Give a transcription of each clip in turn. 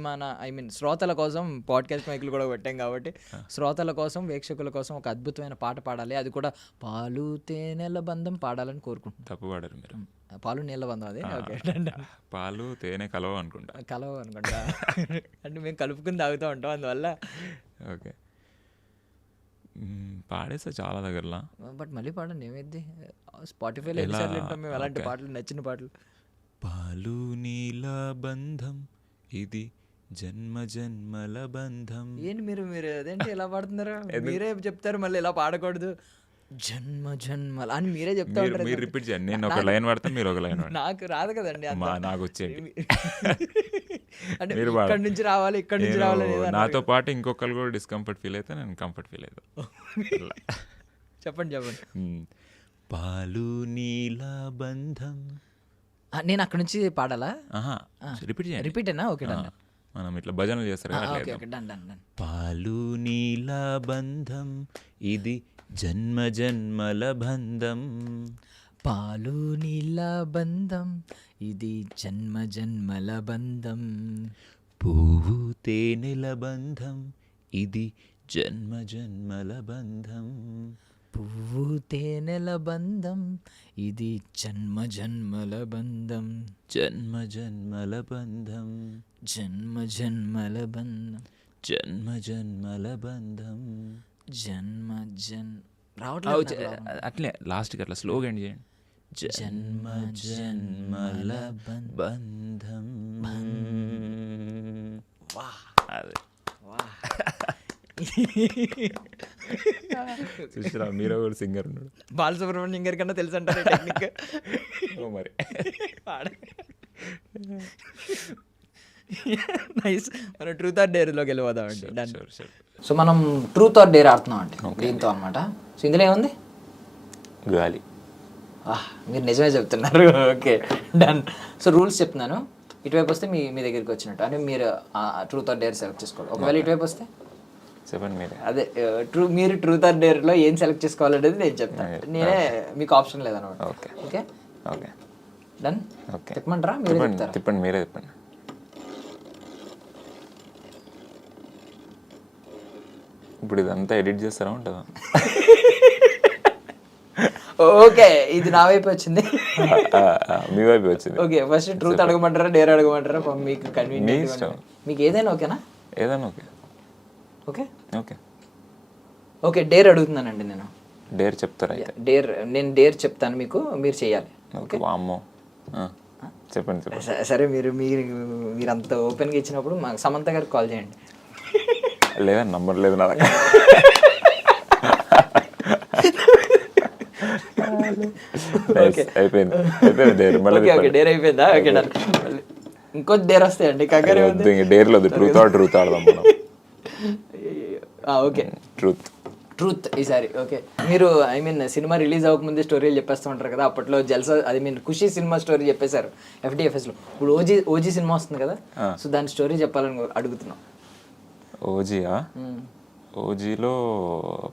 అభిమాన శ్రోతల కోసం పాడ్కాస్ట్ మైకులు కూడా పెట్టాం కాబట్టి శ్రోతల కోసం వీక్షకుల కోసం ఒక అద్భుతమైన పాట పాడాలి, అది కూడా పాలు తేనెల బంధం పాడాలని కోరుకుంటున్నాను. తప్పు పాడారు మీరు. పాలు నీళ్ళ బంధం అది ఓకే, పాలు తేనె కలవ అనుకుంటా అంటే మేము కలుపుకుని తాగుతూ ఉంటాం అందువల్ల. ఓకే పాడేస్తా చాలా దగ్గరలా, బట్ మళ్ళీ పాడండి ఏమైంది, స్పాటిఫైలో ఎన్నిసార్లు వింటాం మేము అలాంటి పాటలు, నచ్చిన పాటలు. పాలు నీల బంధం ఇది జన్మ జన్మల బంధం. ఏంటి మీరు అదేంటి ఎలా పాడుతున్నారు, మీరే చెప్తారు మళ్ళీ ఇలా పాడకూడదు జన్మ జన్మల అని మీరే చెప్తా ఉంటారు. మీరు రిపీట్ చేయండి, నేను ఒక లైన్ వాడతాను మీరు ఒక లైన్. నాకు రాదు కదండి, నాకు వచ్చేది అంటే ఇక్కడి నుంచి రావాలి ఇక్కడి నుంచి రావాలి. నాతో పాటు ఇంకొకరు కూడా డిస్కంఫర్ట్ ఫీల్ అయితే నేను కంఫర్ట్ ఫీల్ అవుతా. చెప్పండి. పాలు నీల బంధం. నేను అక్కడ నుంచి పాడాలా? రిపీట్ చేయండి. రిపీటేనా? ఓకే మనం ఇట్లా భజనలు చేస్తారు. పాలు నీల బంధం ఇది జన్మ జన్మల బంధం. పాలు నీల బంధం ఇది జన్మ జన్మల బంధం. పువ్వు తేనెల బంధం ఇది జన్మ జన్మల బంధం. పువ్వు తేనెల బంధం ఇది జన్మ జన్మల బంధం. జన్మ జన్మల బంధం. జన్మ జన్మల బంధం. జన్మ జన్మల బంధం. జన్మ రావట్లేదు అట్లే లాస్ట్కి అట్లా స్లోగా ఎండ్ చేయండి. జన్మ జన్మల బంధం. అదే చూసిరా మీరే కూడా సింగర్ ఉన్నాడు. బాలసుబ్రహ్మణ్యం సింగర్ కన్నా తెలుసు అంటారు టెక్నిక్. మరి నైస్. మనం ట్రూత్ ఆర్ డేర్లోకి వెళ్ళిపోదామండి. సో మనం ట్రూత్ ఆర్ డేర్ ఆడుతున్నాం అండి దీంతో అనమాట. సో ఇందులో ఏముంది? గాలి. మీరు నిజమే చెప్తున్నారు. Okay done. సో రూల్స్ చెప్తున్నాను, ఇటువైపు వస్తే మీ దగ్గరికి వచ్చినట్టు అంటే మీరు ట్రూత్ ఆర్ డేర్ సెలెక్ట్ చేసుకోవాలి. ఒకవేళ ఇటువైపు వస్తే చెప్పండి మీరే. అదే మీరు ట్రూత్ ఆర్ డేర్లో ఏం సెలెక్ట్ చేసుకోవాలనేది నేను చెప్తాను, నేనే మీకు ఆప్షన్ లేదన్నమాట. Okay okay okay done. Okay తిప్పమంటారా? మీరే చెప్తారా? తిప్పండి, మీరే తిప్పండి. ఇప్పుడు ఇదంతా ఎడిట్ చేస్తారా ఉంటుందా? ఓకే ఇది నా వైపు వచ్చింది, మీ వైపు వచ్చింది. ఓకే ఫస్ట్ ట్రూత్ అడగమంటారా డేర్ అడగమంటారా? మీకు కన్వీనియంట్, మీకు ఏదైనా ఓకేనా? ఏదైనా okay. Okay okay okay dare అడుగుతున్నానండి నేను. డేర్ చెప్తారా? నేను డేర్ చెప్తాను మీకు, మీరు చేయాలి. ఓకే అమ్మో చెప్పండి చెప్పండి. సరే మీరు అంత ఓపెన్గా ఇచ్చినప్పుడు మాకు సమంత గారికి కాల్ చేయండి. లేదా నంబర్ లేదు నా దగ్గర. అయిపోయింది డేర్. డేర్ అయిపోయిందా? Okay done. ఇంకో డేర్ వస్తాయండి కంగారు. డేర్ లేదు, ట్రూత్ ఆడదాం మనం. ఓకే ట్రూత్ ఈసారి. ఓకే మీరు సినిమా రిలీజ్ అవ్వకముందే స్టోరీలు చెప్పేస్తూ ఉంటారు కదా, అప్పట్లో జల్సా ఖుషి సినిమా స్టోరీ చెప్పేశారు FDFSలో. ఇప్పుడు ఓజీ సినిమా వస్తుంది కదా, సో దాని స్టోరీ చెప్పాలని అడుగుతున్నాం. ఓజీయా? ఓజీలో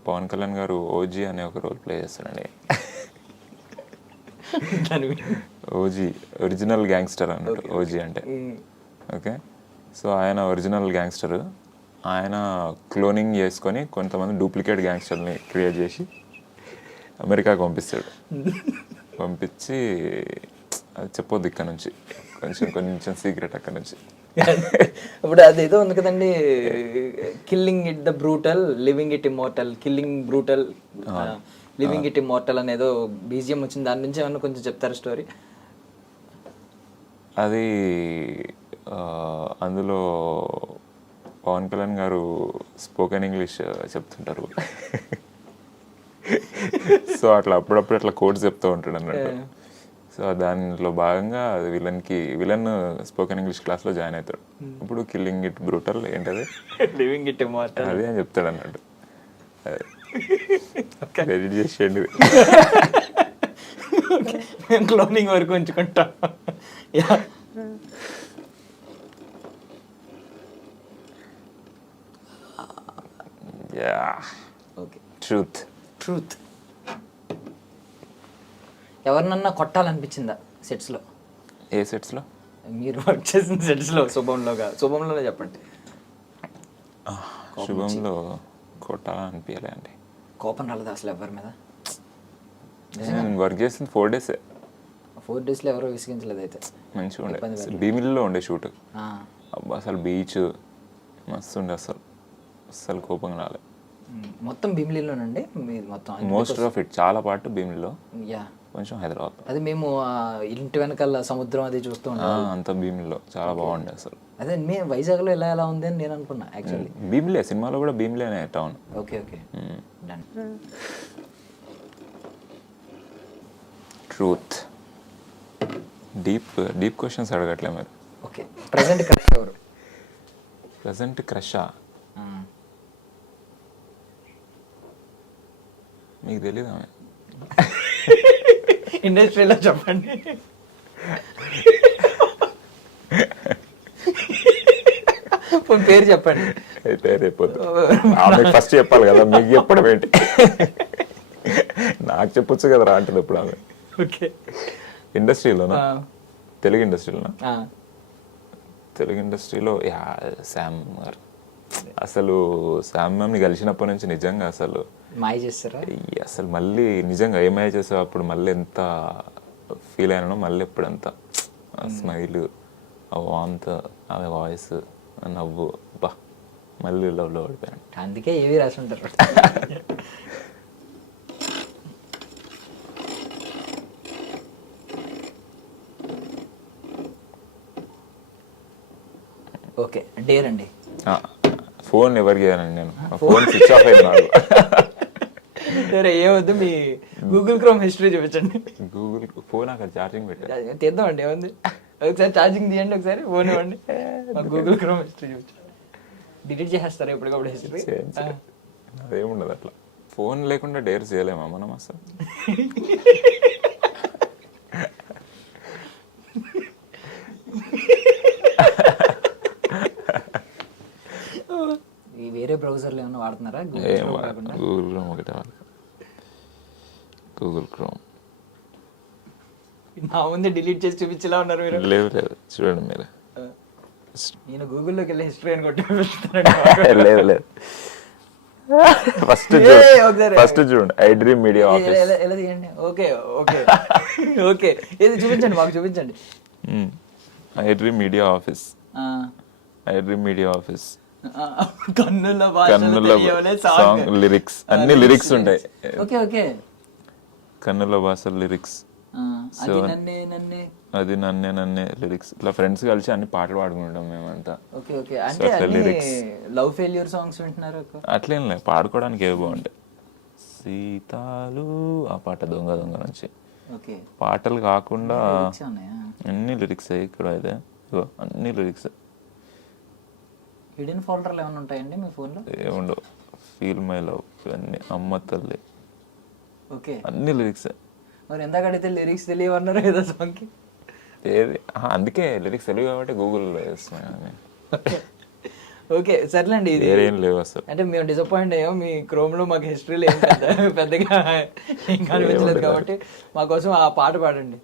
పవన్ కళ్యాణ్ గారు ఓజీ అనే ఒక రోల్ ప్లే చేస్తాడండి. ఓజీ ఒరిజినల్ గ్యాంగ్స్టర్ అన్నట్టు ఓజీ అంటే. ఓకే సో ఆయన ఒరిజినల్ గ్యాంగ్స్టర్, ఆయన క్లోనింగ్ చేసుకొని కొంతమంది డూప్లికేట్ గ్యాంగ్స్టర్ని క్రియేట్ చేసి అమెరికాకి పంపిస్తాడు. పంపించి అది చెప్పొద్దు ఇక్కడ నుంచి, కొంచెం సీక్రెట్ అక్కడ నుంచి. ఇప్పుడు అదేదో ఉంది కదండి, killing it the brutal living it immortal, killing brutal living it immortal అనేదో బీజిఎం వచ్చింది, దాని నుంచి ఏమన్నా కొంచెం చెప్తారా స్టోరీ? అది అందులో పవన్ కళ్యాణ్ గారు స్పోకెన్ ఇంగ్లీష్ చెప్తుంటారు. సో అట్లా అప్పుడప్పుడు అట్లా కోడ్స్ చెప్తూ ఉంటాడు అన్నట్టు. సో దానిలో భాగంగా అది విలన్ స్పోకెన్ ఇంగ్లీష్ క్లాస్లో జాయిన్ అవుతాడు. ఇప్పుడు కిల్లింగ్ ఇట్ బ్రూటల్ ఏంటది, లివింగ్ ఇట్ ఇమ్మోర్టల్ అది అని చెప్తాడు అన్నట్టు. ఎడిట్ చేసేయండి, క్లోనింగ్ వరకు ఉంచుకుంటాం. ఓకే ట్రూత్ ఎవరినన్నా కొట్టాలనిపించిందా సెట్స్లో? ఏ సెట్స్లో? మీరు వర్క్ చేసిన సెట్స్లో శుభంలోనే చెప్పండి. శుభంలో కొట్టాలని అనిపించలే అండి. కోపం రాలేదు అసలు ఎవరి మీద? నేను వర్క్ చేసింది 4 days. 4 daysలో ఎవరో విసిగించలేదు అయితే. మంచిగా ఉండే. భీమిలిలో ఉండే షూట్. అబ్బా అసలు బీచ్ మస్తు ఉండే. అసలు కోపం రాలే. మొత్తం భీమిలిలోనండి మీరు మొత్తం? మోస్ట్ ఆఫ్ ఇట్, చాలా పాటు భీమిలిలో, యా కొంచెం హైదరాబాద్. అది మేము ఇంటి వెనకాల సముద్రం అది చూస్తూ ఉంటాం. అంతా భీమిలిలో చాలా బాగుండే అసలు. అదే మేము వైజాగ్లో ఎలా ఉంది అని నేను అనుకున్నా యాక్చువల్లీ. భీమిలే, సినిమాలో కూడా భీమిలేనే town. Okay done. Truth. Deep questions అడగట్లే మీరు. ఓకే, ప్రెసెంట్ క్రష్ ఎవరు? ప్రెసెంట్ క్రషా? మీకు తెలీదా? ఇండస్ట్రీలో చెప్పండి. పేరు చెప్పండి. పేరు చెప్పొద్దు, ఆమెకు ఫస్ట్ చెప్పాలి కదా, మీకు చెప్పడం ఏంటి? నాకు చెప్పొచ్చు కదా రా అంటుంది ఇప్పుడు ఆమె. ఓకే, ఇండస్ట్రీలోనా? తెలుగు ఇండస్ట్రీలోనా? తెలుగు ఇండస్ట్రీలో శామ్ గారు. అసలు శామ్ మ్యామ్ని కలిసినప్పటి నుంచి నిజంగా అసలు మాయ చేస్తారా? అసలు మళ్ళీ నిజంగా ఏమై చేసావు అప్పుడు మళ్ళీ ఎంత ఫీల్ అయినానో మళ్ళీ ఎప్పుడు అంత స్మైల్, ఆ వాంత్, ఆమె వాయిస్, నవ్వు, బా మళ్ళీ లవ్లో పడిపోయాను. అందుకే ఏవి రాసి ఉంటారు. ఓకే, డేర్ అండి. ఫోన్ ఎవరికి చేయనండి నేను. ఫోన్ స్విచ్ ఆఫ్ అయింది నాకు. సరే ఏమొద్దు, మీ గూగుల్ క్రోమ్ హిస్టరీ చూపించండి. గూగుల్ ఫోన్ అక్కడ ఛార్జింగ్ పెట్టాను. తీద్దామండి, ఏముంది, ఒకసారి ఛార్జింగ్ తీయండి, ఒకసారి ఫోన్ ఇవ్వండి, గూగుల్ క్రోమ్ హిస్టరీ చూపించండి. డిలీట్ చేసేస్తారా ఎప్పటికప్పుడు హిస్టరీ? అదేముండదు అట్లా. ఫోన్ లేకుండా డేర్ చేయలేమా మనం అసలు? వేరే బ్రౌజర్లు ఏమైనా వాడుతున్నారా? గూగుల్ క్రోమ్ ఒకటే వాడు. గూగుల్ క్రోమ్ నా ముందే డిలీట్ చేసి చూపించేలా ఉన్నారు మీరు. లేదు చూడండి మీరు. నేను గూగుల్లోకి వెళ్ళి హిస్టరీ అని కొట్టి లేదు ఫస్ట్ చూడండి. I dream media office. ఎలా తీయండి? ఓకే ఓకే ఓకే, ఇది చూపించండి, మాకు చూపించండి. I dream media office. I dream media office. కన్నుల సాంగ్ లిరిక్స్, అన్ని లిరిక్స్ ఉంటాయి. ఓకే ఓకే, కన్నుల భాష లిరిక్స్. అది నన్నే లిరిక్స్. ఇట్లా ఫ్రెండ్స్ కలిసి అన్ని పాటలు పాడుకుంటాం మేమంతా. ఓకే ఓకే, అంటే లవ్ ఫెయిల్యూర్ సాంగ్స్ వింటున్నారు? అట్లేం లేదు, పాడుకోవడానికి ఏవి బాగుంటాయి. సీతాలు ఆ పాట దొంగ నుంచి. పాటలు కాకుండా అన్ని లిరిక్స్ ఇక్కడ అయితే అన్ని లిరిక్స్. హిడెన్ ఫోల్డర్లు ఏమైనా ఉంటాయండి మీ ఫోన్లో? ఏముండవు. ఫీల్ మై లవ్, అన్ని, అమ్మ తల్లి, ఓకే అన్ని లిరిక్స్. మరి ఎందాక అడిగితే లిరిక్స్ తెలియవన్నారు ఏదో సాంగ్కి. ఏది, అందుకే లిరిక్స్ తెలియదు కాబట్టి గూగుల్లో వేస్తున్నాను. ఓకే సర్లేండి, ఇది ఏం లేవు అసలు. అంటే మేము డిసప్పాయింట్ అయ్యాం, మీ క్రోమ్లో మాకు హిస్టరీలో ఏం పెద్దగా ఏం కనిపించలేదు కాబట్టి మా కోసం ఆ పాట పాడండి.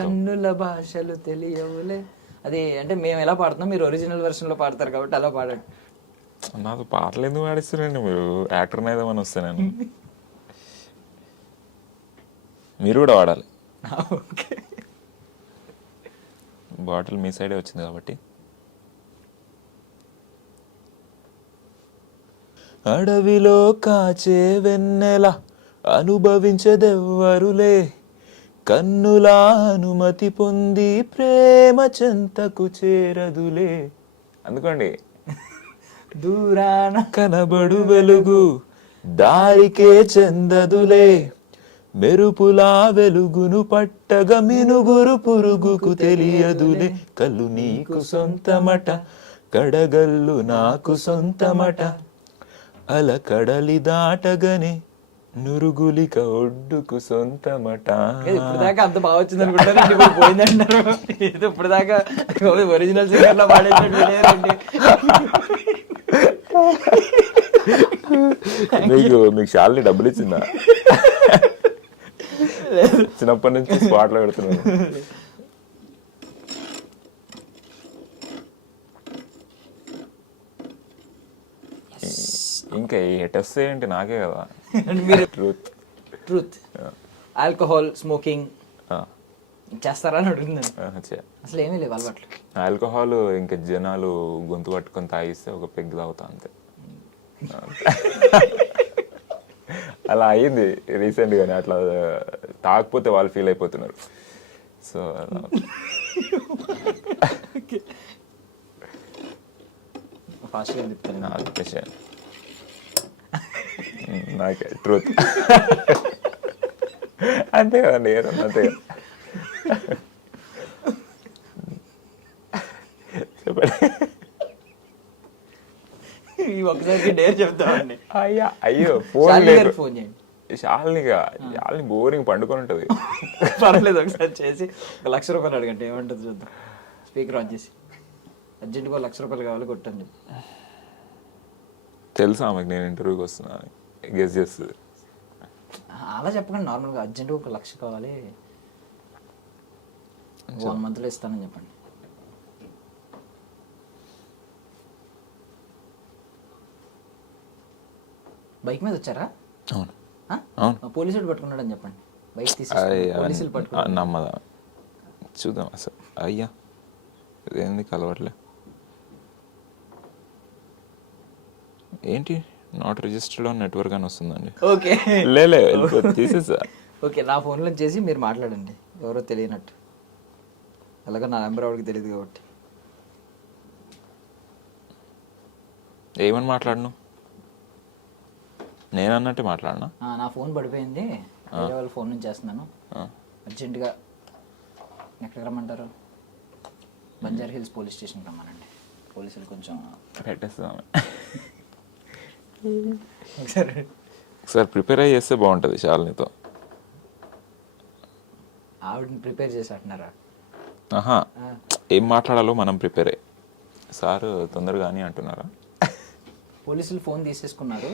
కన్నుల భాషలు తెలియవులే. అది అంటే మేము ఎలా పాడుతున్నాం, మీరు ఒరిజినల్ వెర్షన్లో పాడతారు కాబట్టి అలా పాడండి. నాకు పాటలు ఎందుకు పాడిస్తారండి మీరు? యాక్టర్ని ఏదేమని వస్తే నేను. మీరు కూడా వాడాలి. ఓకే, బాటిల్ మీ సైడే వచ్చింది కాబట్టి. అడవిలో కాచే వెన్నెల అనుభవించదెవ్వరులే, కన్నుల అనుమతి పొంది ప్రేమ చెంతకు చేరదులే. అందుకోండి. దూరాన కనబడు వెలుగు దారికే చెందదులే, మెరుపులా వెలుగును పట్టగ మినుగురు పురుగుకు తెలియదులే, కళ్ళు నీకు సొంతమట, కడగల్లు నాకు సొంతమట, అల కడలి దాటగనే నురుగులిక ఒడ్డుకు సొంతమట. ఇప్పుడు దాకా అంత బాగా వచ్చింది అనుకుంటారు, పోయిందంటారు. ఇప్పుడు దాకా ఒరిజినల్ సింగర్ లో పాడేటండి. మీకు శాలిని డబ్బులు ఇచ్చిందా? చిన్నప్పటి నుంచి స్పాట్లో పెడుతున్నాను. ఇంకా ఎటొస్తే ఏంటి నాకే కదా మీరు ట్రూత్. ట్రూత్, ఆల్కహాల్ స్మోకింగ్ చేస్తారా అని అడుగుతున్నాను. అసలు ఏమీ లేవు అలవాట్లు. ఆల్కహాల్ ఇంకా జనాలు గొంతు పట్టుకొని తాగిస్తే ఒక పెగ్ తాగుతా అంతే. అలా అయ్యింది రీసెంట్గానే. అట్లా తాగకపోతే వాళ్ళు ఫీల్ అయిపోతున్నారు. సో ఫాస్ట్గా చెప్తాను. నాకే ట్రూత్ అంతే కదండి, ఏదన్నా అంతే కదా. చెప్పండి. ఈ ఒక్కసారికి డేర్ చెప్తామండి. అయ్యో ఫోన్ ఫోన్ చేయండి. శాలిని బోరింగ్ పండుకొని ఉంటుంది. పర్లేదు, ఒకసారి చేసి ₹1,00,000 అడగండి, ఏమంటుంది చూద్దాం. స్పీకర్ ఆన్ చేసి అర్జెంట్గా ₹1,00,000 కావాలి కొట్టండి. తెలుసా ఆమెకు నేను ఇంటర్వ్యూకి వస్తున్నా గెస్ చేస్తుంది. అలా చెప్పకండి, నార్మల్గా అర్జెంట్గా ₹1,00,000 కావాలి 1 monthలో ఇస్తానని చెప్పండి. బైక్ మీద వచ్చారా? అవును. పోలీసులు పట్టుకున్నాడని చెప్పండి. బైక్ తీసి పోలీసులు పట్టుకున్నాడు. నమ్మదా? చూద్దాం అసలు. అయ్యా ఇదేంది కలవట్లే ఏంటి? నాట్ రిజిస్టర్డ్ ఆన్ నెట్వర్క్ అని వస్తుందండి. ఓకే లేలే తీసేసా. ఓకే, నా ఫోన్లో చేసి మీరు మాట్లాడండి, ఎవరో తెలియనట్టు. అలాగే నా నెంబర్ ఎవరికి తెలియదు కాబట్టి. ఏమని మాట్లాడను? నేను అన్నట్టు మాట్లాడనా? నా ఫోన్ పడిపోయింది, వేరే వాళ్ళ ఫోన్ నుంచి చేస్తున్నాను, అర్జెంటుగా ఎక్కడికి రమ్మంటారు? బంజారా హిల్స్ పోలీస్ స్టేషన్కి రమ్మనండి. పోలీసులు కొంచెం పెట్టేస్తాం. ఒకసారి ప్రిపేర్ అయ్యి చేస్తే బాగుంటుంది శాలినితో. ఆవిడని ప్రిపేర్ చేసి అంటున్నారా? ఆహా, ఏం మాట్లాడాలో మనం ప్రిపేర్ అయ్యి. సార్ తొందరగా అని అంటున్నారా? పోలీసులు ఫోన్ తీసేసుకున్నారు,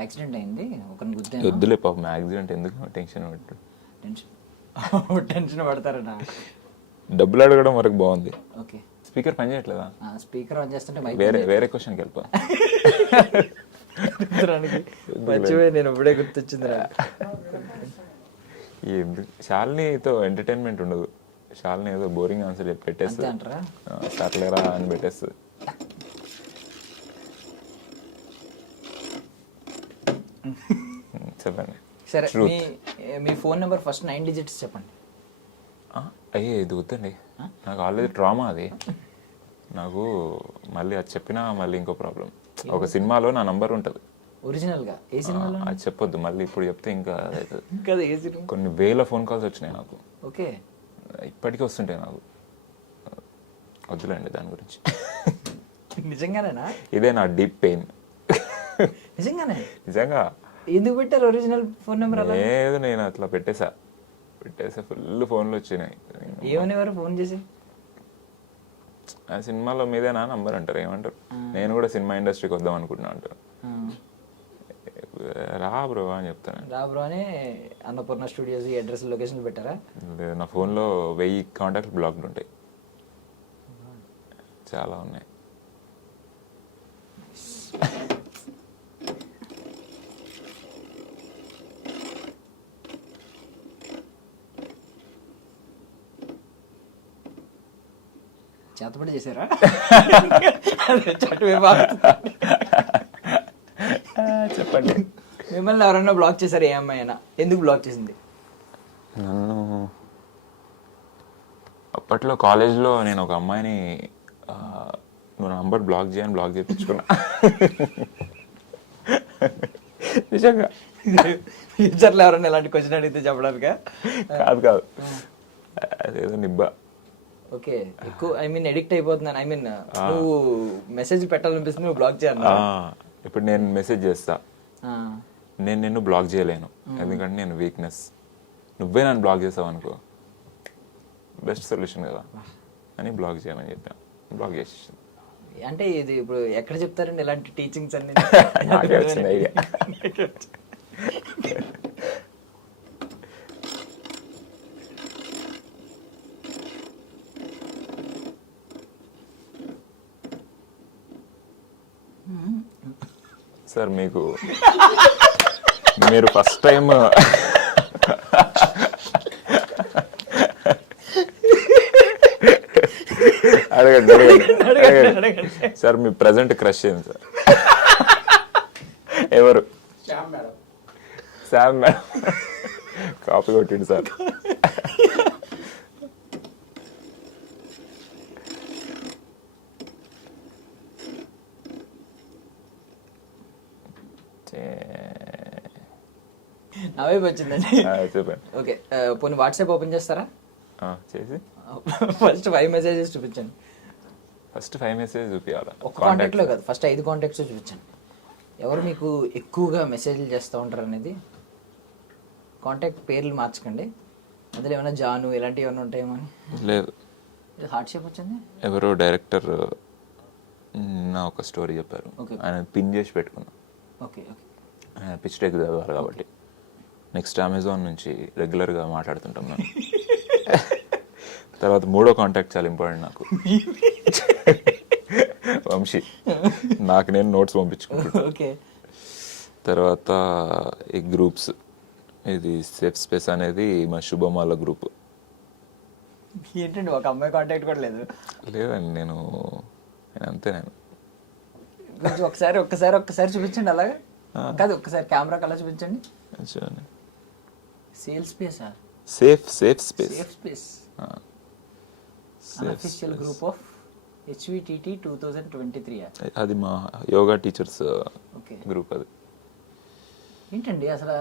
యాక్సిడెంట్ అయింది, ఒకరిని గుద్దే. వద్దులే పాపం, యాక్సిడెంట్ ఎందుకు టెన్షన్ పెట్టు. టెన్షన్ పడతారనా? డబ్బులు అడగడం వరకు బాగుంది. ఓకే, స్పీకర్ పని చేయట్లేదా? స్పీకర్ ఆన్ చేస్తుంటే వేరే క్వశ్చన్కి వెళ్ళిపో. మర్చిపోయి నేను ఇప్పుడే గుర్తొచ్చింది. శాలినితో ఎంటర్టైన్మెంట్ ఉండదు. శాలిని ఏదో బోరింగ్ ఆన్సర్ చెప్పి పెట్టేస్తుంది అంటారా? సర్లేరా అని పెట్టేస్తుంది. చెప్పండి. సరే, మీ ఫోన్ నెంబర్ ఫస్ట్ 9 digits చెప్పండి. అయ్యే ఇది వద్దండి, నాకు ఆల్రెడీ ట్రామా అది. నాకు మళ్ళీ అది చెప్పినా మళ్ళీ ఇంకో ప్రాబ్లం. ఒక సినిమాలో నా నంబర్ ఉంటుంది ఒరిజినల్గా. ఏ సినిమాలో? అది చెప్పొద్దు మళ్ళీ, ఇప్పుడు చెప్తే ఇంకా అదవుతుంది. కదా, ఏ సినిమా? కొన్ని వేల ఫోన్ కాల్స్ వచ్చినాయి నాకు. ఓకే, ఇప్పటికీ వస్తుంటాయి నాకు. వద్దులేండి దాని గురించి. నిజంగానేనా? ఇదే నా డీప్ పెయిన్. నిజంగానే? నిజంగా. ఎందుకు పెట్టారు ఒరిజినల్ ఫోన్ నెంబర్? లేదు, నేను అట్లా పెట్టేసా ఫుల్ ఫోన్లు వచ్చినాయి. ఏమనేవారు ఫోన్ చేసి? ఆ సినిమాలో మీదేనా నంబర్ అంటారు, ఏమంటారు? నేను కూడా సినిమా ఇండస్ట్రీకి వద్దాం అనుకుంటున్నా అంటారు. రా బ్రో అని చెప్తాను. రా బ్రో అని అన్నపూర్ణ స్టూడియోస్ అడ్రస్ లొకేషన్ పెట్టారా? లేదు, నా ఫోన్లో 1000 కాంటాక్ట్ బ్లాక్డ్ ఉంటాయి, చాలా ఉన్నాయి. చేతపడి చేశారా? చెప్పండి. మిమ్మల్ని ఎవరన్నా బ్లాక్ చేశారు? ఏ అమ్మాయి అయినా? ఎందుకు బ్లాక్ చేసింది? నన్ను అప్పట్లో కాలేజ్లో నేను ఒక అమ్మాయిని నువ్వు నంబర్ బ్లాక్ చేయించుకున్నా. నిజంగా. ఫ్యూచర్లో ఎవరైనా ఇలాంటి క్వశ్చన్ అడిగితే చెప్పడానికా? కాదు, అదేదో నిబ్బా. ఓకే, ఎక్కువ ఎడిక్ట్ అయిపోతున్నాను. నువ్వు మెసేజ్ పెట్టాలనిపిస్తుంది, నువ్వు బ్లాక్ చేయాలి. ఇప్పుడు నేను మెసేజ్ చేస్తా, నేను నిన్ను బ్లాక్ చేయలేను, ఎందుకంటే నేను వీక్నెస్. నువ్వే నన్ను బ్లాక్ చేసావు అనుకో, బెస్ట్ సొల్యూషన్ కదా అని బ్లాక్ చేయమని చెప్పాను. బ్లాక్ చేసి అంటే ఇది ఇప్పుడు ఎక్కడ చెప్తారండి ఇలాంటి టీచింగ్స్ అన్ని? నాకే వచ్చింది ఐడియా. సార్ మీరు ఫస్ట్ టైం అడగండి సార్ మీ ప్రజెంట్ క్రష్ ఏంది సార్? ఎవరు? Sam madam. కాపీ కొట్టిండు సార్. నా వైపు వచ్చిందండి. చెప్పండి. ఓకే, పోనీ వాట్సాప్ ఓపెన్ చేస్తారా? చేసి ఫస్ట్ 5 మెసేజెస్ చూపించండి. ఫస్ట్ 5 మెసేజ్ చూపించాలా? ఒక కాంటాక్ట్లో కాదు, ఫస్ట్ 5 కాంటాక్ట్స్ చూపించండి. ఎవరు మీకు ఎక్కువగా మెసేజ్లు చేస్తూ ఉంటారు అనేది. కాంటాక్ట్ పేర్లు మార్చకండి. అందులో ఏమైనా జాను ఇలాంటివి ఏమైనా ఉంటాయేమో అని. లేదు, హార్ట్ షేప్ వచ్చింది. ఎవరో డైరెక్టర్ నా ఒక స్టోరీ చెప్పారు, ఆయన పిన్ చేసి పెట్టుకున్నా. Okay okay. ఆయన పిచ్ టెక్ చదవాలి కాబట్టి నెక్స్ట్ అమెజాన్ నుంచి రెగ్యులర్గా మాట్లాడుతుంటాం మేము. తర్వాత 3వ కాంటాక్ట్ చాలా ఇంపార్టెంట్ నాకు, వంశీ. నాకు నేను నోట్స్ పంపించుకుంటాను. ఓకే. తర్వాత ఈ గ్రూప్స్, ఇది సేఫ్ స్పేస్ అనేది మా శుభమాల గ్రూప్. ఏంటండి ఒక అమ్మాయి కాంటాక్ట్ కూడా లేదు? లేదండి, నేను అంతే. నేను కొంచెం ఒక్కసారి చూపించండి. అలాగే కాదు, ఒక్కసారి కెమెరా కల్లా చూపించండి. సేల్ స్పేసా? Safe space. Unofficial group of HVTT 2023. అది మా యోగా టీచర్స్ గ్రూప్. అది ఏంటండి అసలు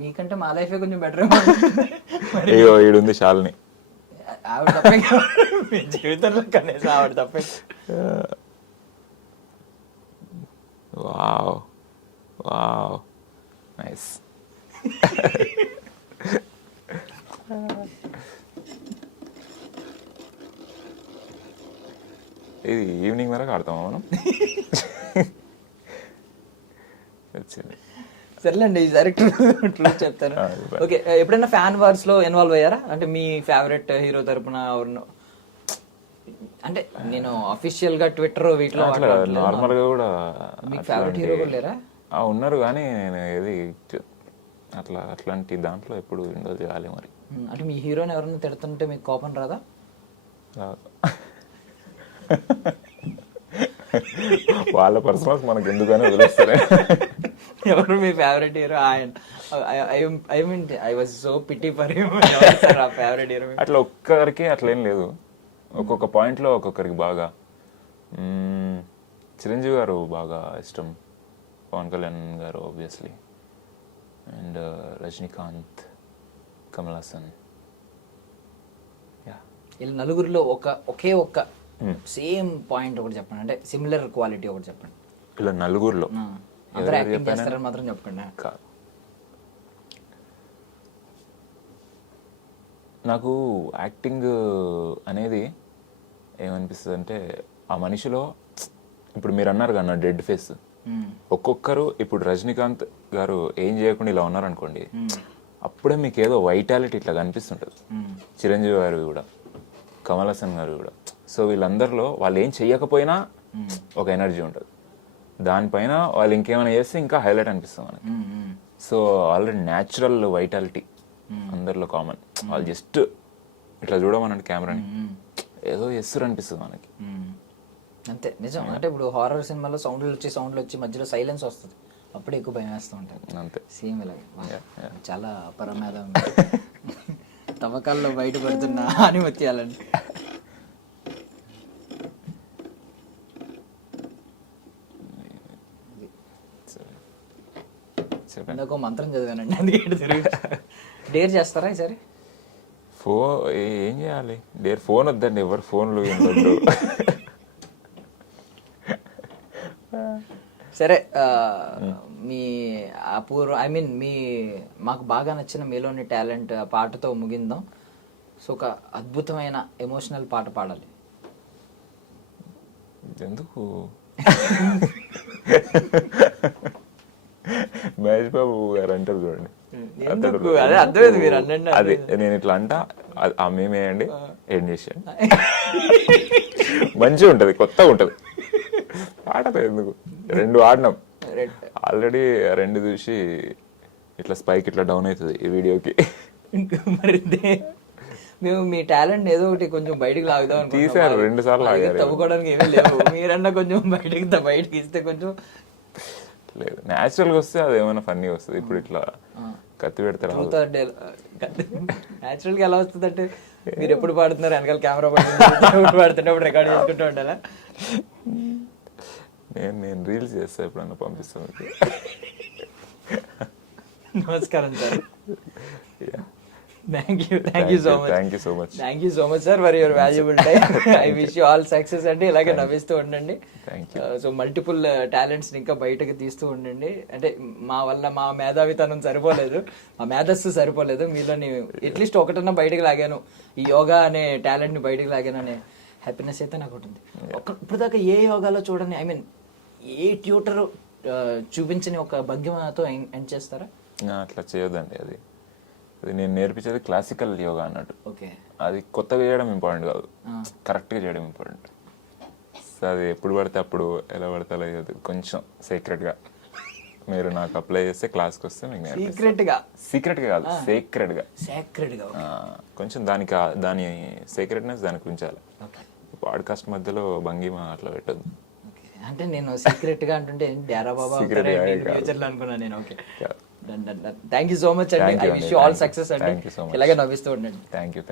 మీకంటే మా లైఫే కొంచెం బెటర్. అయ్యో ఈడుంది శాలిని. ఆవిడ తప్పే జీవితంలో కనీసం ఆవిడ తప్పే. Wow wow nice. ఇది ఈవినింగ్ వరకు ఆడతామా మనం? సర్లేండి, ఈసారి ట్రూత్ చెప్తాను. ఓకే, ఎప్పుడైనా ఫ్యాన్ వార్స్ లో ఇన్వాల్వ్ అయ్యారా? అంటే మీ ఫేవరెట్ హీరో తరపున ఎవరినో, అంటే నేను అఫీషియల్ గా ట్విట్టర్ వీటిలో నార్మల్ గా కూడా మీకు ఫేవరెట్ హీరో కూడా లేరా? ఉన్నారు, కానీ నేను ఏది అట్లాంటి దాంట్లో ఎప్పుడు ఇన్వాల్వ్ చేయాలి మరి. అంటే మీ హీరోని ఎవరైనా తిడుతుంటే మీకు కోపం రాదా? వాళ్ళ పర్సనల్స్ మనకు ఎందుకని వదిలేస్తారు. ఎవరు మీ favourite hero? I was so pity for him. Favourite hero అట్లా ఒక్కరికి అట్లేం లేదు, ఒక్కొక్క పాయింట్లో ఒక్కొక్కరికి బాగా. చిరంజీవి గారు బాగా ఇష్టం, పవన్ కళ్యాణ్ గారు ఆబ్వియస్లీ, అండ్ రజనీకాంత్, కమల్ హాసన్. వీళ్ళ నలుగురిలో ఒకే ఒక్క సేమ్ పాయింట్ ఒకటి చెప్పండి, అంటే సిమిలర్ క్వాలిటీ ఒకటి చెప్పండి. ఇలా నలుగురిలో అందరూ యాక్టింగ్ చేస్తారని మాత్రం చెప్పండి. నాకు యాక్టింగ్ అనేది ఏమనిపిస్తుంది అంటే, ఆ మనిషిలో ఇప్పుడు మీరు అన్నారు కదా నా డెడ్ ఫేస్, ఒక్కొక్కరు ఇప్పుడు రజనీకాంత్ గారు ఏం చేయకుండా ఇలా ఉన్నారనుకోండి, అప్పుడే మీకు ఏదో వైటాలిటీ ఇట్లా కనిపిస్తుంటుంది. చిరంజీవి గారు కూడా, కమల్ హాసన్ గారు కూడా. సో వీళ్ళందరిలో వాళ్ళు ఏం చెయ్యకపోయినా ఒక ఎనర్జీ ఉంటుంది, దానిపైన వాళ్ళు ఇంకేమైనా చేస్తే ఇంకా హైలైట్ అనిపిస్తుంది మనకి. సో ఆల్రెడీ న్యాచురల్ వైటాలిటీ అందరిలో కామన్. వాళ్ళు జస్ట్ ఇట్లా చూడమనండి కెమెరాని, ఏదో చేస్తారు అనిపిస్తుంది మనకి. అంతే, నిజం. అంటే ఇప్పుడు హారర్ సినిమాలో సౌండ్లు వచ్చి మధ్యలో సైలెన్స్ వస్తుంది, అప్పుడే ఎక్కువ భయం వేస్తూ ఉంటుంది. అంతే, సేమ్ ఇలాగే. చాలా పరమేదం తవ్వకాల్లో బయటపడుతున్న ఆనిమత్యాలండి. ఇందాక మంత్రం చదివానండి, అందుకే తిరిగి. డేర్ చేస్తారా ఈసారి? ఏం చేయాలి? డేర్ ఫోన్ వద్దండి, ఎవరు ఫోన్లు ఉండొద్దు. సరే, మీ అపూర్వ మీ మాకు బాగా నచ్చిన మీలోని టాలెంట్ పాటతో ముగిందాం. సో ఒక అద్భుతమైన ఎమోషనల్ పాట పాడాలి. ఎందుకు? మహేష్ బాబు గారు అంటారు చూడండి, అదే నేను ఇట్లా అంటా, ఆ మేమేయండి ఏం చేసేయండి, మంచిగా ఉంటది, కొత్తగా ఉంటది. ఆడతా ఎందుకు? 2 ఆడినాం, ఆల్రెడీ 2 చూసి ఇట్లా స్పైక్ ఇట్లా డౌన్ అవుతుంది ఈ వీడియోకి. మరి మేము మీ టాలెంట్ ఏదో ఒకటి కొంచెం బయటకు లాగుదాం తీసారు 2 సార్లు లాగారు. తవ్వుకోవడానికి ఏమీ లేవు, మీరన్నా కొంచెం బయటకి ఇస్తే కొంచెం. లేదు న్యాచురల్గా వస్తే అది ఏమైనా ఫన్నీ వస్తుంది. ఇప్పుడు ఇట్లా కత్తి పెడతారు. న్యాచురల్ గా ఎలా వస్తుంది అంటే మీరు ఎప్పుడు పాడుతున్నారు వెనకాల కెమెరా పడుతుంది పాడుతున్నప్పుడు రికార్డ్ చేసుకుంటూ ఉండాలా? నేను రీల్స్ చేస్తా, ఎప్పుడన్నా పంపిస్తాను. నమస్కారం sir. Thank you so much sir for your valuable time. I wish you all success అండి. ఇలాగే నవ్విస్తూ ఉండండి. సో మల్టిపుల్ టాలెంట్స్ ఇంకా బయటకు తీస్తూ ఉండండి. అంటే మా వల్ల మా మేధావితనం సరిపోలేదు, మా మేధస్సు సరిపోలేదు, మీలోని అట్లీస్ట్ ఒకటన్నా బయటకు లాగాను, ఈ యోగా అనే టాలెంట్ ని బయటకు లాగాను అనే హ్యాపీనెస్ అయితే నాకు ఉంటుంది. ఇప్పుడు దాకా ఏ యోగాలో చూడండి, ఐ మీన్ ఏ ట్యూటర్ చూపించని ఒక భంగిమతో ఎండ్ చేస్తారా? అట్లా చేయొద్దండి. అది నేను నేర్పించేది క్లాసికల్ యోగా అన్నట్టు. ఓకే, అది కొత్తగా చేయడం ఇంపార్టెంట్ కాదు, కరెక్ట్గా చేయడం ఇంపార్టెంట్. సో అది ఎప్పుడు పడితే అప్పుడు ఎలా పడితే అలా చేయదు, కొంచెం సీక్రెట్గా. మీరు నాకు అప్లై చేస్తే క్లాస్కి వస్తే మీకు సీక్రెట్గా కాదు, సేక్రెట్గా కొంచెం దాని సీక్రెట్నెస్ దానికి ఉంచాలి. పాడ్కాస్ట్ మధ్యలో భంగిమ అట్లా పెట్టద్దు. అంటే నేను సీక్రెట్ గా అంటుంటే డేరా బాబా ఫ్యూచర్ లో అనుకున్నాను నేను. Okay, thank you so much అండి. I wish you all success అండి. ఇలాగే నవ్విస్తూ ఉండండి. Thank you.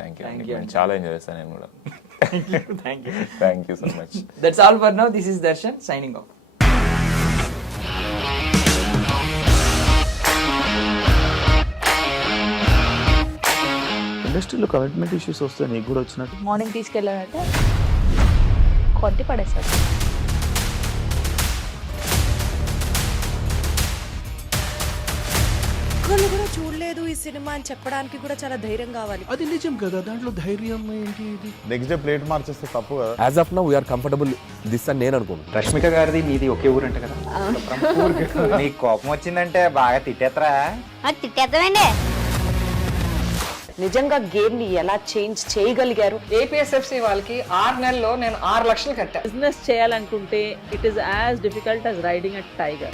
చాలా ఎంజాయ్ చేస్తాను నేను కూడా. Thank you so much. That's all for now. This is Darshan signing off. ఇండస్ట్రీలో కమిట్మెంట్ ఇష్యూస్ వస్తే నీకు కూడా వచ్చినట్టు? మార్నింగ్ తీసుకెళ్ళానంటే కొట్టి పడేస్తారు. ఒక్కళ్ళు కూడా చూడలేదు ఈ సినిమా అని చెప్పడానికి కూడా చాలా ధైర్యం కావాలి. అది నిజం కదా, దాంట్లో ధైర్యం ఏంటి? నెక్స్ట్ డే ప్లేట్ మార్చేస్తే తప్పు కదా. As of now we are comfortable this అని నేను అనుకుంటున్నాను. రష్మిక గారిది మీది ఒకే ఊరు అంట కదా? నీకు కోపం వచ్చిందంటే బాగా తిట్టేత్తరా? తిట్టేద్దామండి. నిజంగా గేమ్ ని ఎలా చేంజ్ చేయగలిగారు? ఏపీఎస్ఎఫ్సి వాళ్ళకి 6 నెలల్లో నేను 6 లక్షలు కట్టా. బిజినెస్ చేయాలనుకుంటే it is as difficult as riding a tiger.